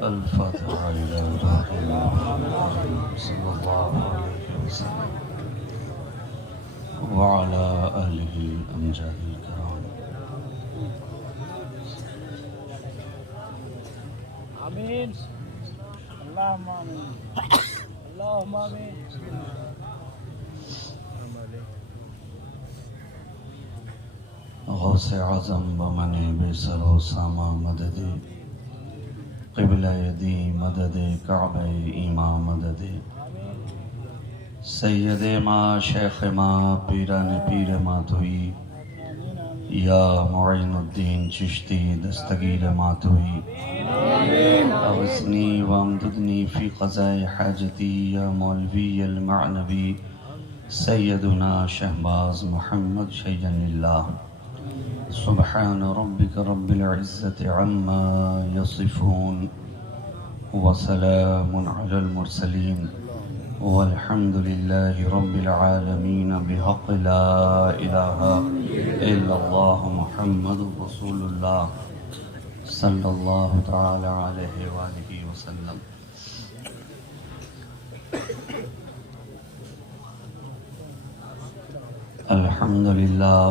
الفاتحة إلى صلى الله عليه وسلم وعلى آله الأمجاد الكرام. آمين اللهم آمين اللهم آمين. غوث اعظم بمن بسر و ساما مددی قبلہ یدی مدد کعبہ ایماں مدد سید ما شیخ ما پیران پیر ماتوئی یا معین الدین چشتی دستگیر ماتوئی اغثنی وامددنی فی قضاء حاجتی یا مولوی المعنوی سیدنا شہباز محمد شیجن اللہ. سبحان ربك رب العزة عما يصفون وسلام على المرسلين والحمد لله رب العالمين بحق لا إله إلا الله محمد رسول الله صلى الله تعالى عليه وآله وسلم. الحمد لله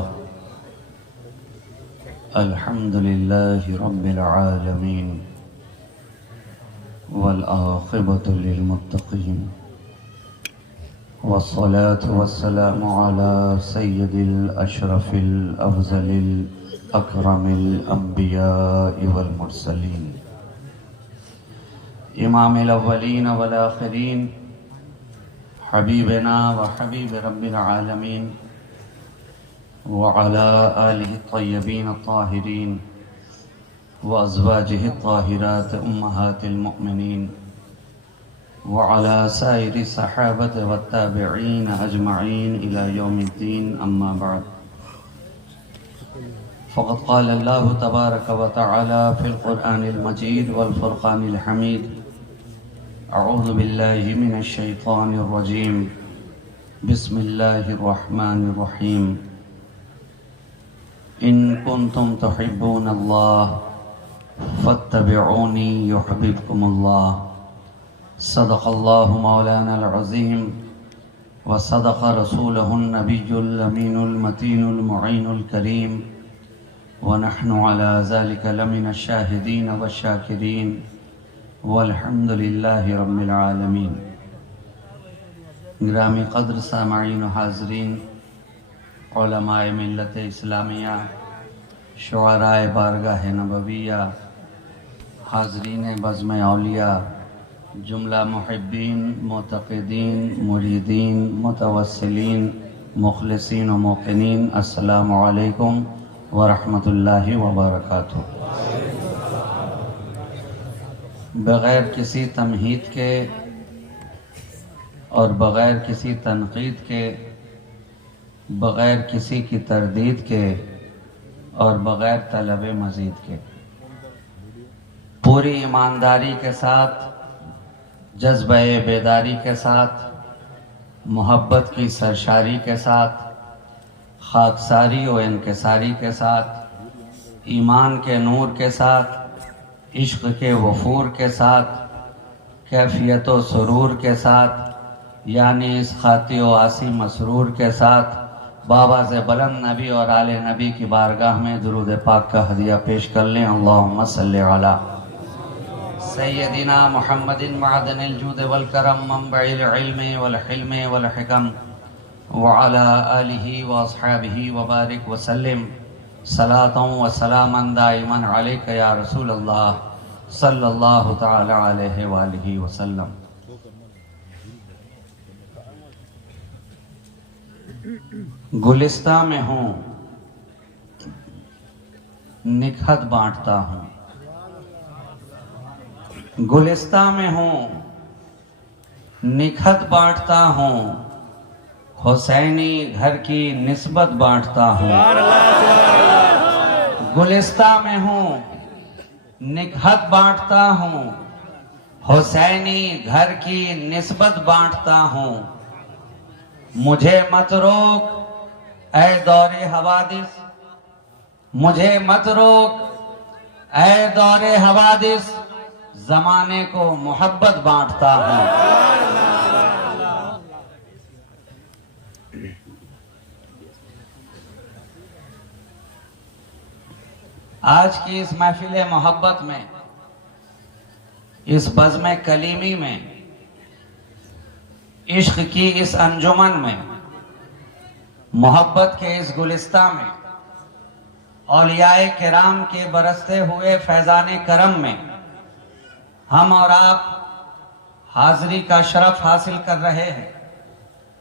الحمد لله رب العالمين والعاقبة للمتقين والصلاة والسلام على سيد الأشرف الأفضل الأكرم الأنبياء والمرسلين إمام الأولين والآخرين حبيبنا وحبيب رب العالمين وعلى آله الطيبين الطاهرين وأزواجه الطاهرات أمهات المؤمنين وعلى سائر الصحابة والتابعين أجمعين إلى يوم الدين. أما بعد، فقد قال الله تبارك وتعالى في القرآن المجيد والفرقان الحميد: أعوذ بالله من الشيطان الرجيم، بسم الله الرحمن الرحيم. إن كنتم تحبون الله فاتبعوني يحببكم الله. صدق الله مولانا العظيم وصدق رسوله النبي الأمين المتين المعين الكريم، ونحن على ذلك لمن الشاهدين والشاكرين والحمد لله رب العالمين. گرامی قدر سامعین و حاضرین، علماء ملت اسلامیہ، شعراء بارگاہ نبویہ، حاضرین بزم اولیاء، جملہ محبین، معتقدین، مریدین، متوسلین، مخلصین و موقنین، السلام علیکم ورحمۃ اللہ وبرکاتہ. بغیر کسی تمہید کے اور بغیر کسی تنقید کے، بغیر کسی کی تردید کے اور بغیر طلب مزید کے، پوری ایمانداری کے ساتھ، جذبہ بیداری کے ساتھ، محبت کی سرشاری کے ساتھ، خاکساری و انکساری کے ساتھ، ایمان کے نور کے ساتھ، عشق کے وفور کے ساتھ، کیفیت و سرور کے ساتھ، یعنی اس خاطی و آسی مسرور کے ساتھ بابا سے بلند نبی اور آل نبی کی بارگاہ میں درود پاک کا ہدیہ پیش کر لیں. اللہم صلی علی سیدنا محمد معدن الجود والکرم منبع العلم والحلم والحکم وعلى آلہ واصحابہ وبارک وسلم صلاۃ و سلاما دائما علیک یا رسول اللہ صلی اللہ تعالی علیہ وآلہ وسلم. گلستہ میں ہوں نکہت بانٹتا ہوں، گلستہ میں ہوں نکہت بانٹتا ہوں، حسینی گھر کی نسبت بانٹتا ہوں. گلستہ میں ہوں نکہت بانٹتا ہوں، حسینی گھر کی نسبت بانٹتا ہوں، مجھے مت روک اے دور حوادث، مجھے مت روک اے دور حوادث، زمانے کو محبت بانٹتا ہوں۔ آج کی اس محفل محبت میں، اس بزم کلیمی میں، عشق کی اس انجمن میں، محبت کے اس گلستان میں، اولیاء کرام کے برستے ہوئے فیضان کرم میں ہم اور آپ حاضری کا شرف حاصل کر رہے ہیں۔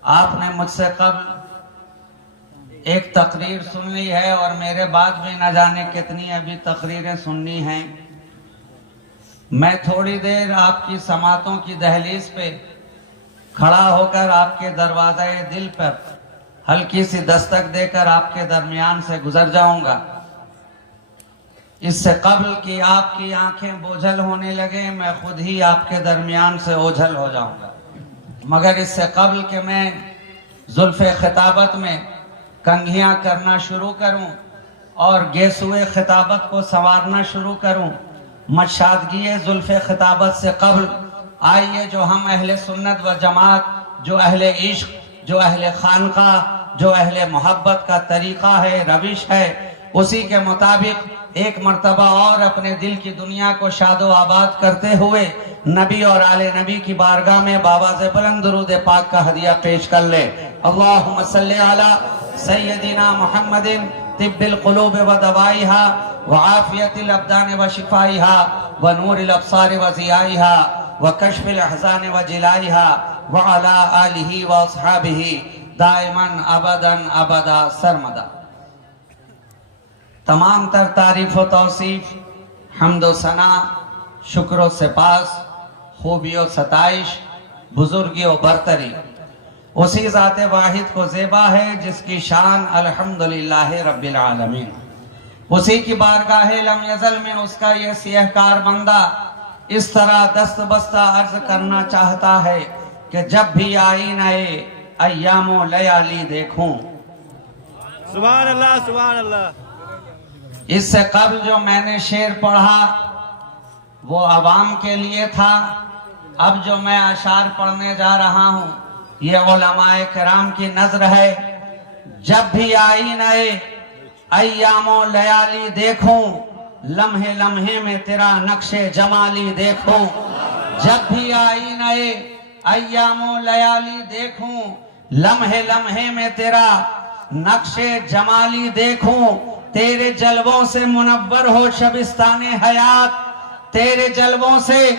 آپ نے مجھ سے قبل ایک تقریر سن لی ہے اور میرے بعد بھی نہ جانے کتنی ابھی تقریریں سننی ہیں۔ میں تھوڑی دیر آپ کی سماعتوں کی دہلیز پہ کھڑا ہو کر آپ کے دروازہ دل پر ہلکی سی دستک دے کر آپ کے درمیان سے گزر جاؤں گا۔ اس سے قبل کہ آپ کی آنکھیں بوجھل ہونے لگیں میں خود ہی آپ کے درمیان سے اوجھل ہو جاؤں گا، مگر اس سے قبل کہ میں زلف خطابت میں کنگھیاں کرنا شروع کروں اور گیسوئے خطابت کو سنوارنا شروع کروں، مشادگی زلف خطابت سے قبل آئیے جو ہم اہل سنت و جماعت، جو اہل عشق، جو اہل خانقاہ، جو اہل محبت کا طریقہ ہے، روش ہے، اسی کے مطابق ایک مرتبہ اور اپنے دل کی دنیا کو شاد و آباد کرتے ہوئے نبی اور آل نبی کی بارگاہ میں بآواز بلند درود پاک کا ہدیہ پیش کر لے۔ اللہم صلی علی سیدنا محمد طب القلوب و دوائیہا وعافیت الابدان و شفائیہا ونور الابصار و ضیائیہا وکشف الاحزان و جلائیہا وعلی آلہ و اصحابہ دائماً ابداً ابدا سرمدا۔ تمام تر تعریف و توصیف، حمد و ثنا، شکر و سپاس، خوبی و ستائش، بزرگی و برتری اسی ذات واحد کو زیبا ہے جس کی شان الحمدللہ رب العالمین۔ اسی کی بارگاہ لم یزل میں اس کا یہ سیہ کار بندہ اس طرح دست بستہ عرض کرنا چاہتا ہے کہ جب بھی آئینہ ایام و لیالی دیکھوں۔ سبحان اللہ سبحان اللہ۔ اس سے قبل جو میں نے شعر پڑھا وہ عوام کے لیے تھا، اب جو میں اشعار پڑھنے جا رہا ہوں یہ علماء کرام کی نظر ہے۔ جب بھی آئینہ ایام و لیالی دیکھوں، لمحے لمحے میں تیرا نقش جمالی دیکھوں۔ جب بھی آئینہ ایام و لیالی دیکھوں، لمحے لمحے میں تیرا نقش جمالی دیکھوں۔ تیرے جلووں سے منور ہو شبستان حیات، تیرے جلووں سے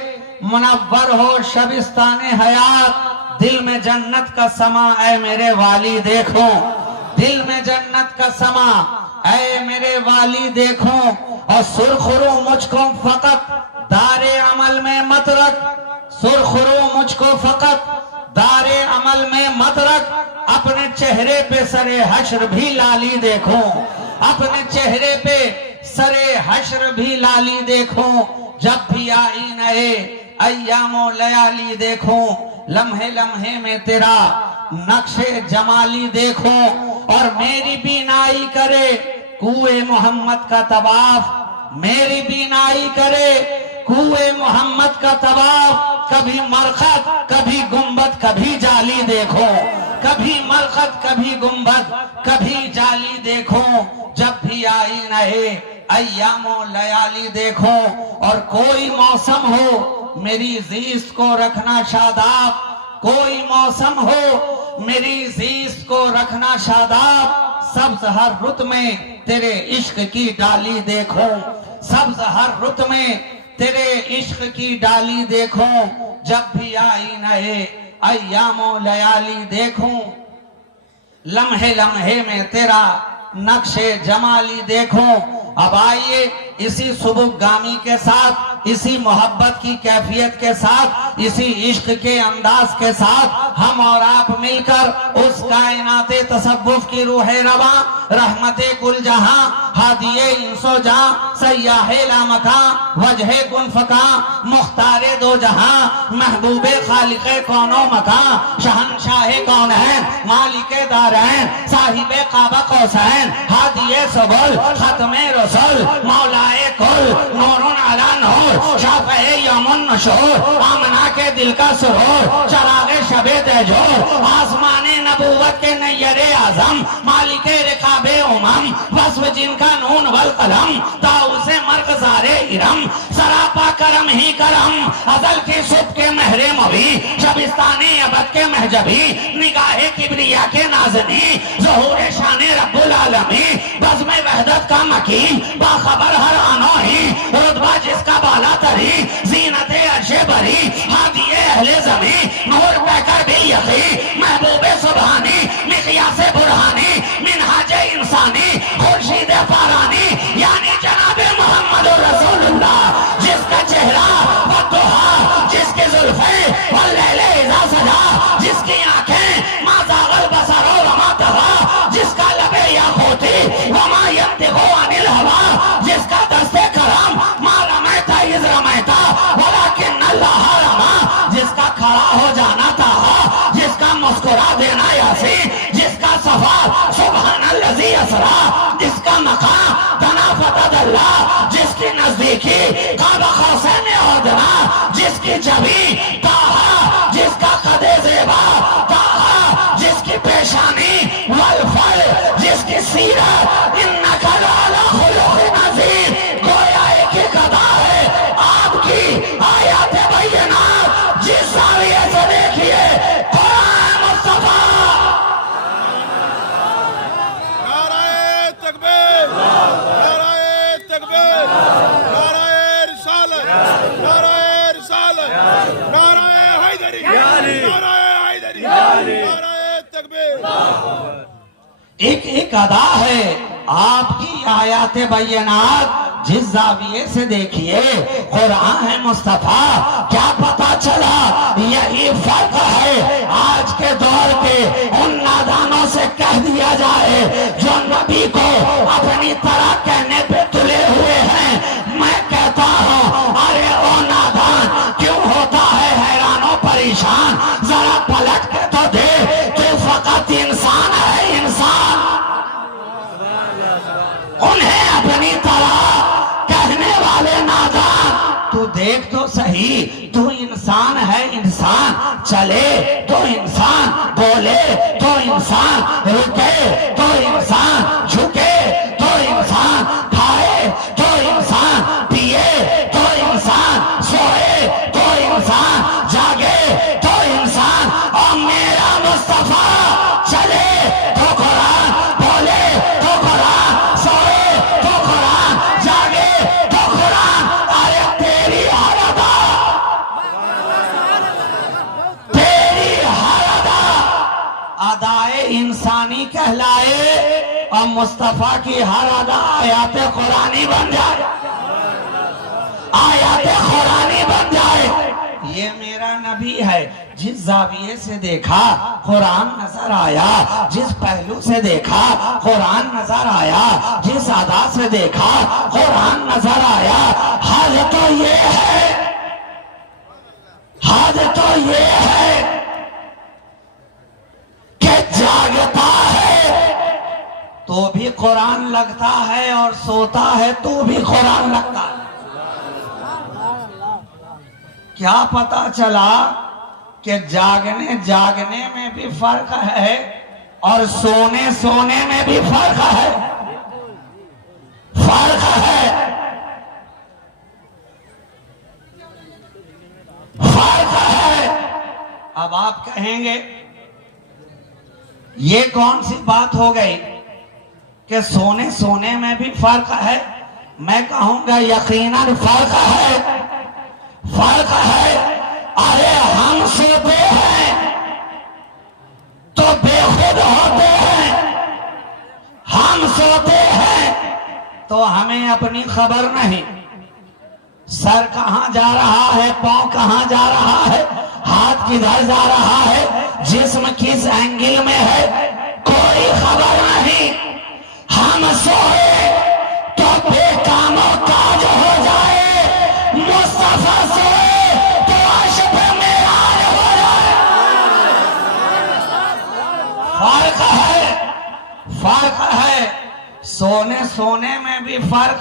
منور ہو شبستان حیات۔ دل میں جنت کا سما اے میرے والی دیکھوں، دل میں جنت کا سما اے میرے والی دیکھوں۔ اور سرخرو مجھ کو فقط دار عمل میں مت رکھ، سرخرو مجھ کو فقط دار عمل میں مت رکھ، اپنے چہرے پہ سر حشر بھی لالی دیکھوں، اپنے چہرے پہ سر حشر بھی لالی دیکھوں۔ جب بھی آئینہ ایام و لیالی دیکھوں، لمحے لمحے میں تیرا نقش جمالی دیکھوں۔ اور میری بینائی کرے کوئے محمد کا طواف، میری بینائی کرے کوئے محمد کا طواف۔ کبھی مرقد کبھی گنبد کبھی جالی دیکھوں، کبھی مرقد کبھی گنبد کبھی جالی دیکھوں۔ جب بھی آئینہ ایام و لیالی دیکھوں۔ اور کوئی موسم ہو میری زیست کو رکھنا شاداب، کوئی موسم ہو میری زیست کو رکھنا شاداب۔ سبز ہر رت میں تیرے عشق کی ڈالی دیکھوں، سبز ہر رت میں تیرے عشق کی ڈالی دیکھوں۔ جب بھی آئینہ ایام و لیالی دیکھوں، لمحے لمحے میں تیرا نقش جمالی دیکھوں۔ اب آئیے اسی صبح گامی کے ساتھ، اسی محبت کی کیفیت کے ساتھ اسی عشق کے انداز کے ساتھ ہم اور آپ مل کر اس کائنات تصوف کی روح رواں، رحمت کل جہاں، ہادی انس و جاں، سیاح لامکاں، وجہ کن فکاں، مختار دو جہاں، محبوب خالق کون و مکاں، شہنشاہ کون ہے، مالک دارین، صاحب قاب قوسین، ہادی سبل، ختم رسول، مولائے کل، نور علی نور، شافع یوم مشہور، آمنہ کے دل کا سرور، چراغ شب دجور، آسمان نبوت کے نیر اعظم، مالک رکاب امم، وصف جن کا نون والقلم، داؤس مرغزار ارم، سراپا کرم ہی کرم، ازل کی صبح کے مہر مبی، شبستان ابد کے محجبی، نگاہ کبریا کے نازنی، ظہور شان رب العالمی، بزم وحدت کا مکین، باخبر ہر آنوہی، رتبہ جس کا بالا تری، زینت عرش بری، ہادی اہل زمین، نور پہ کر بھی یقین، محبوب سبحانی، مقیاس برہانی، منہاج انسانی، خورشید پارانی، یعنی جناب محمد رسول اللہ، جس کا چہرہ والدہا، جس کی زلفیں واللیل اذا سجا، جس کی آنکھیں ما زاغ البصر وما طغا، جس کا لب یاقوتی وما ینطق عن الہوا، جس کا دست کرم ما رمیت اذ رمیت ولکن اللہ رما، جس کا کھڑا ہو جانا تھا، جس کا مسکرا دینا یاسین، جس کا صفات سبحان الذی اسرا، جس کا مقام دنا فتد اللہ، جس کی نزدیکی قاب قوسین ادنیٰ، جس کی جبی طٰہٰ، جس کا قد زیبا طٰہٰ، جس کی پیشانی والفل، جس کی سیرت انک لعلی خلق عظیم، گویا ایک ہی قضا ہے آپ کی آیات بینات، جس زاویے سے دیکھیے قرآن مصطفیٰ۔ نعرہ تکبیر، نعرہ تکبیر، نعرہ رسالت، نعرہ رسالت، نعرہ حیدری، نعرہ حیدری، نعرہ تکبیر۔ ایک ایک ادا ہے آپ کی آیات بینات، جس زاویے سے دیکھیے قرآن ہے مصطفیٰ۔ کیا پتا چلا یہی فرق ہے آج کے دور کے ان نادانوں سے کہہ دیا جائے جو نبی کو اپنی طرح کہنے پہ تلے ہوئے ہیں۔ میں کہتا ہوں ارے او نادان کیوں ہوتا ہے حیران و پریشان، ذرا پلٹ کے تو دے، تو فقط انسان ہے انسان۔ انہیں اپنی طرح کہنے والے نادان، تو دیکھ تو صحیح، تو انسان ہے انسان، چلے تو انسان، بولے تو انسان، رکے تو انسان، جھکے تو انسان، کھائے تو انسان، پیے تو انسان، سوئے تو انسان، جاگے تو انسان۔ اور میرا مصطفیٰ چلے تو قرآن، بولے تو قرآن، سوئے تو قرآن، جاگے تو قرآن۔ ارے تیری حالت، تیری حالت ادائے انسانی کہلائے اور مصطفیٰ کی ہر ادا آیات قرآنی بن جائے، آیات قرآنی بن جائے۔ یہ میرا نبی ہے، جس زاویے سے دیکھا قرآن نظر آیا، جس پہلو سے دیکھا قرآن نظر آیا، جس ادا سے دیکھا قرآن نظر آیا۔ حد تو یہ ہے، حد تو یہ ہے کہ جاگتا ہے تو بھی قرآن لگتا ہے اور سوتا ہے تو بھی قرآن لگتا ہے۔ کیا پتا چلا کہ جاگنے میں بھی فرق ہے اور سونے میں بھی فرق ہے، فرق ہے، فرق ہے۔ اب آپ کہیں گے یہ کون سی بات ہو گئی کہ سونے میں بھی فرق ہے؟ میں کہوں گا یقیناً فرق ہے، فرق ہے۔ ارے ہم سوتے ہیں تو بے خود ہوتے ہیں، ہم سوتے ہیں تو ہمیں اپنی خبر نہیں، سر کہاں جا رہا ہے، پاؤں کہاں جا رہا ہے، ہاتھ کدھر جا رہا ہے، جسم کس اینگل میں ہے، کوئی خبر نہیں۔ ہم سوئے تو بے کام و کاج ہو جائے، مصطفیٰ سوئے تو عرش پہ معراج ہو جائے۔ فرق ہے، فرق ہے، سونے میں بھی فرق